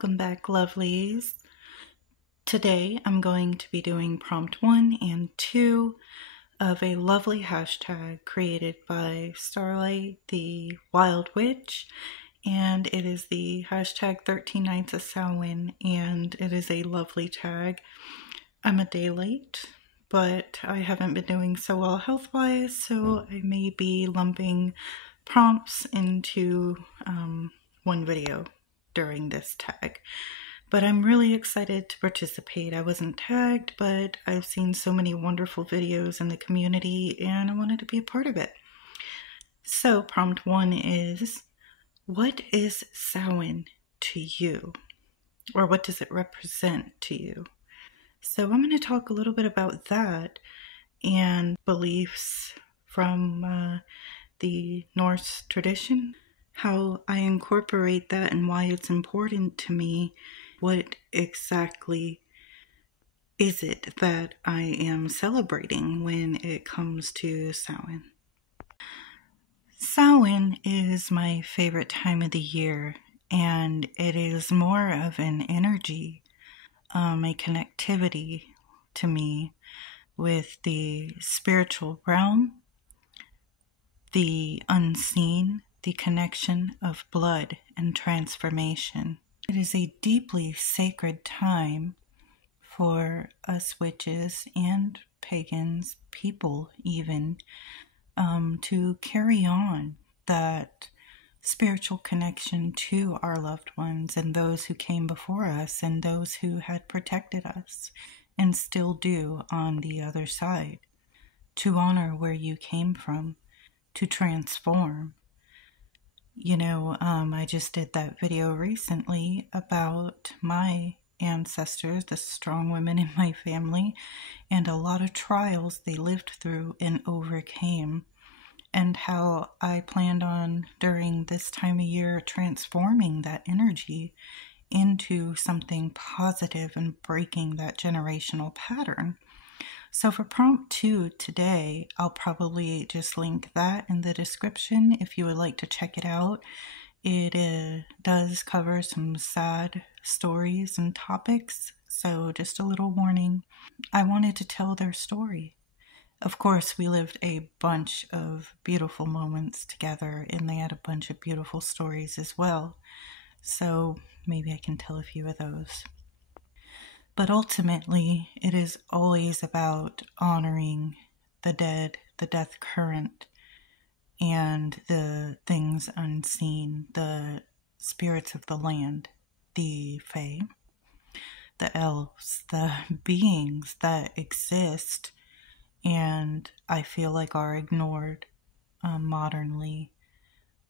Welcome back, lovelies. Today I'm going to be doing prompt 1 and 2 of a lovely hashtag created by Starlight the Wild Witch, and it is the hashtag 13 Nights of Samhain, and it is a lovely tag. I'm a day late, but I haven't been doing so well health-wise, so I may be lumping prompts into one video during this tag. But I'm really excited to participate. I wasn't tagged, but I've seen so many wonderful videos in the community and I wanted to be a part of it. So prompt 1 is, what is Samhain to you? Or what does it represent to you? So I'm going to talk a little bit about that and beliefs from the Norse tradition, how I incorporate that and why it's important to me. What exactly is it that I am celebrating when it comes to Samhain? Samhain is my favorite time of the year, and it is more of an energy, a connectivity to me with the spiritual realm, the unseen, the connection of blood and transformation. It is a deeply sacred time for us witches and pagans, people even, to carry on that spiritual connection to our loved ones and those who came before us and those who had protected us and still do on the other side, to honor where you came from, to transform. You know, I just did that video recently about my ancestors, the strong women in my family, and a lot of trials they lived through and overcame, and how I planned on during this time of year transforming that energy into something positive and breaking that generational pattern. So for prompt 2 today, I'll probably just link that in the description if you would like to check it out. It does cover some sad stories and topics, so just a little warning. I wanted to tell their story. Of course, we lived a bunch of beautiful moments together, and they had a bunch of beautiful stories as well. So maybe I can tell a few of those. But ultimately, it is always about honoring the dead, the death current, and the things unseen, the spirits of the land, the fae, the elves, the beings that exist and I feel like are ignored modernly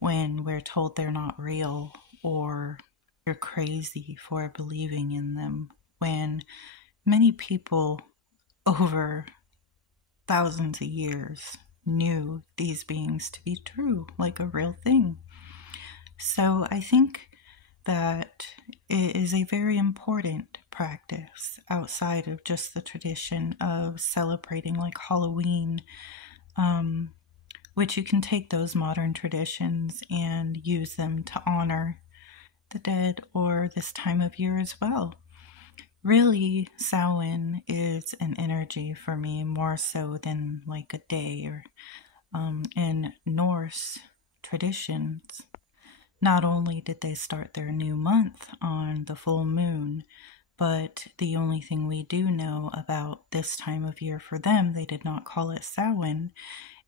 when we're told they're not real or you're crazy for believing in them, when many people over thousands of years knew these beings to be true, like a real thing. So I think that it is a very important practice outside of just the tradition of celebrating like Halloween, which you can take those modern traditions and use them to honor the dead or this time of year as well. Really, Samhain is an energy for me more so than like a day. Or in Norse traditions, not only did they start their new month on the full moon, but the only thing we do know about this time of year for them, they did not call it Samhain.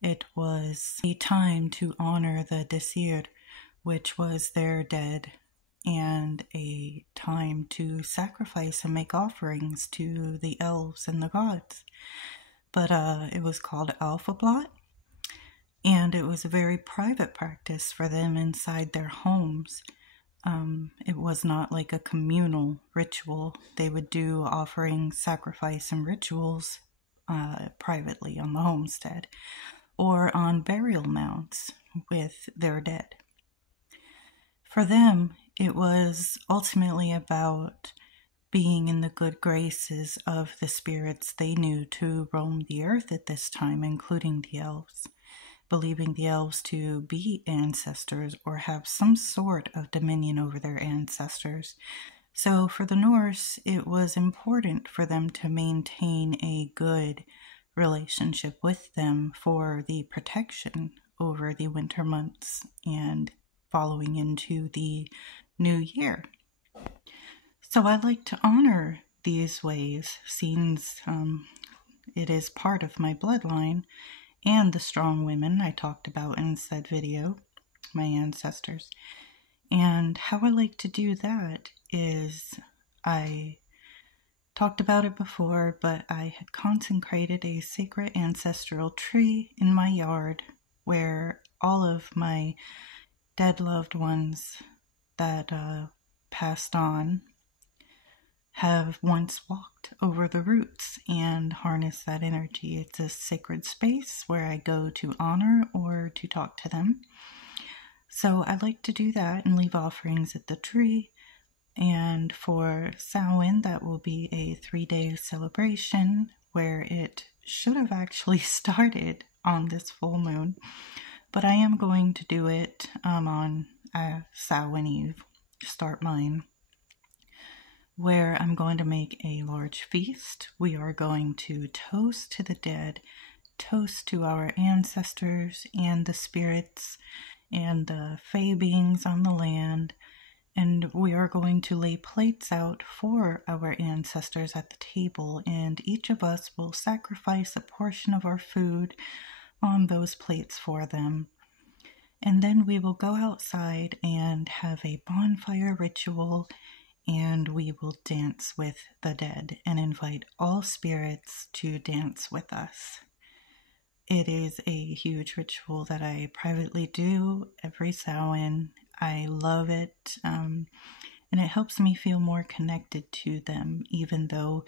It was a time to honor the Desir, which was their dead, and a time to sacrifice and make offerings to the elves and the gods. But it was called Alphablat, and it was a very private practice for them inside their homes. It was not like a communal ritual. They would do offerings, sacrifice, and rituals privately on the homestead or on burial mounds with their dead. For them, it was ultimately about being in the good graces of the spirits they knew to roam the earth at this time, including the elves, believing the elves to be ancestors or have some sort of dominion over their ancestors. So for the Norse, it was important for them to maintain a good relationship with them for the protection over the winter months and following into the new year. So I like to honor these ways, since it is part of my bloodline and the strong women I talked about in said video, my ancestors. And how I like to do that is, I talked about it before, but I had consecrated a sacred ancestral tree in my yard where all of my dead loved ones that passed on have once walked over the roots and harnessed that energy. It's a sacred space where I go to honor or to talk to them. So I like to do that and leave offerings at the tree. And for Samhain, that will be a 3-day celebration where it should have actually started on this full moon. But I am going to do it on Samhain Eve, start mine, where I'm going to make a large feast. We are going to toast to the dead, toast to our ancestors and the spirits and the fae beings on the land, and we are going to lay plates out for our ancestors at the table, and each of us will sacrifice a portion of our food on those plates for them. And then we will go outside and have a bonfire ritual, and we will dance with the dead and invite all spirits to dance with us. It is a huge ritual that I privately do every Samhain. I love it, and it helps me feel more connected to them. Even though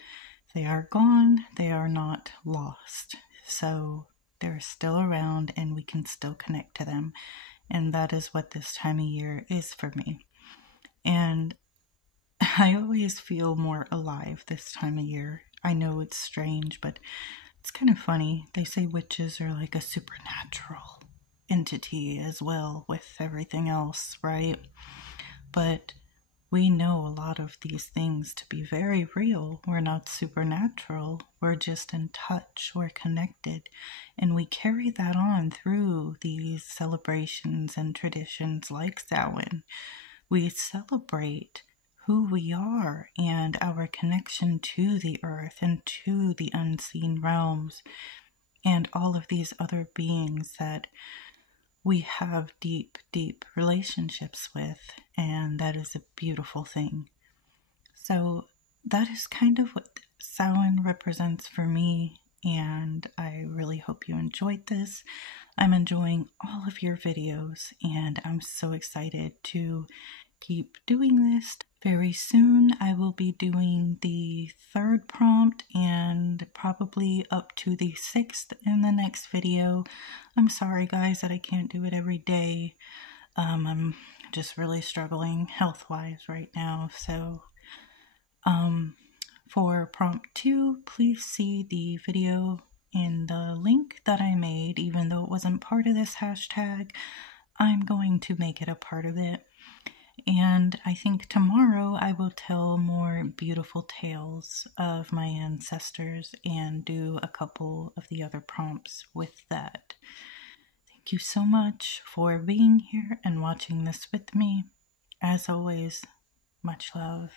they are gone, they are not lost. So they're still around and we can still connect to them. And that is what this time of year is for me. And I always feel more alive this time of year. I know it's strange, but it's kind of funny. They say witches are like a supernatural entity as well with everything else, right? But we know a lot of these things to be very real. We're not supernatural. We're just in touch. We're connected. And we carry that on through these celebrations and traditions like Samhain. We celebrate who we are and our connection to the earth and to the unseen realms and all of these other beings that we have deep, deep relationships with, and that is a beautiful thing. So that is kind of what Samhain represents for me, and I really hope you enjoyed this. I'm enjoying all of your videos, and I'm so excited to keep doing this. Very soon I will be doing the 3rd prompt and probably up to the 6th in the next video. I'm sorry guys that I can't do it every day. I'm just really struggling health-wise right now. So for prompt 2, please see the video in the link that I made. Even though it wasn't part of this hashtag, I'm going to make it a part of it. And I think tomorrow I will tell more beautiful tales of my ancestors and do a couple of the other prompts with that. Thank you so much for being here and watching this with me. As always, much love.